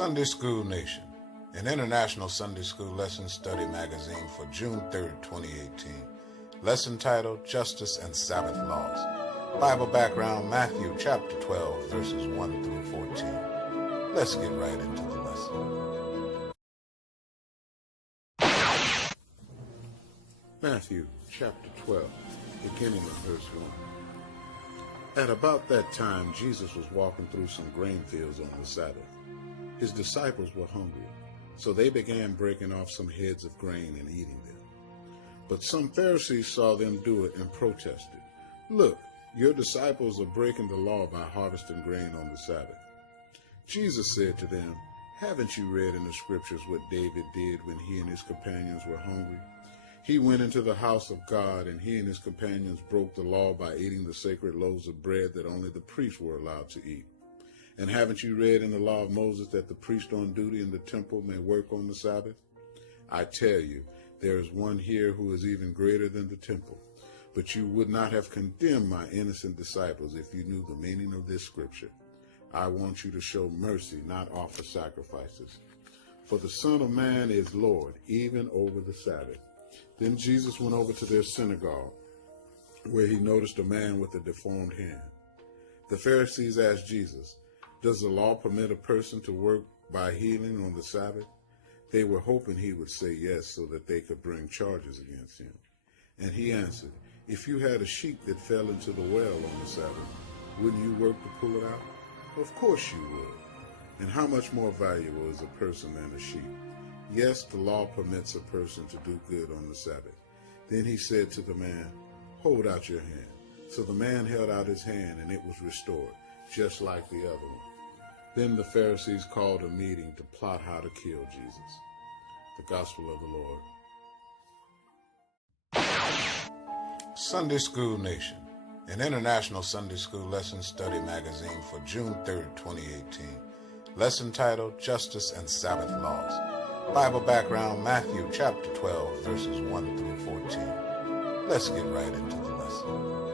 Sunday School Nation, an international Sunday school lesson study magazine for June 3rd, 2018. Lesson titled, Justice and Sabbath Laws. Bible background, Mathew chapter 12, verses 1 through 14. Let's get right into the lesson. Mathew chapter 12, beginning with verse 1. At about that time, Jesus was walking through some grain fields on the Sabbath. His disciples were hungry, so they began breaking off some heads of grain and eating them. But some Pharisees saw them do it and protested. "Look, your disciples are breaking the law by harvesting grain on the Sabbath." Jesus said to them, "Haven't you read in the scriptures what David did when he and his companions were hungry? He went into the house of God, and he and his companions broke the law by eating the sacred loaves of bread that only the priests were allowed to eat. And haven't you read in the law of Moses that the priest on duty in the temple may work on the Sabbath? I tell you, there is one here who is even greater than the temple. But you would not have condemned my innocent disciples if you knew the meaning of this scripture. I want you to show mercy, not offer sacrifices. For the Son of Man is Lord, even over the Sabbath." Then Jesus went over to their synagogue, where he noticed a man with a deformed hand. The Pharisees asked Jesus, "Does the law permit a person to work by healing on the Sabbath?" They were hoping he would say yes so that they could bring charges against him. And he answered, "If you had a sheep that fell into the well on the Sabbath, wouldn't you work to pull it out? Of course you would. And how much more valuable is a person than a sheep? Yes, the law permits a person to do good on the Sabbath." Then he said to the man, "Hold out your hand." So the man held out his hand, and it was restored, just like the other one. Then the Pharisees called a meeting to plot how to kill Jesus. The Gospel of the Lord. Sunday School Nation, an international Sunday school lesson study magazine for June 3rd, 2018. Lesson titled, Justice and Sabbath Laws. Bible background, Mathew chapter 12, verses 1 through 14. Let's get right into the lesson.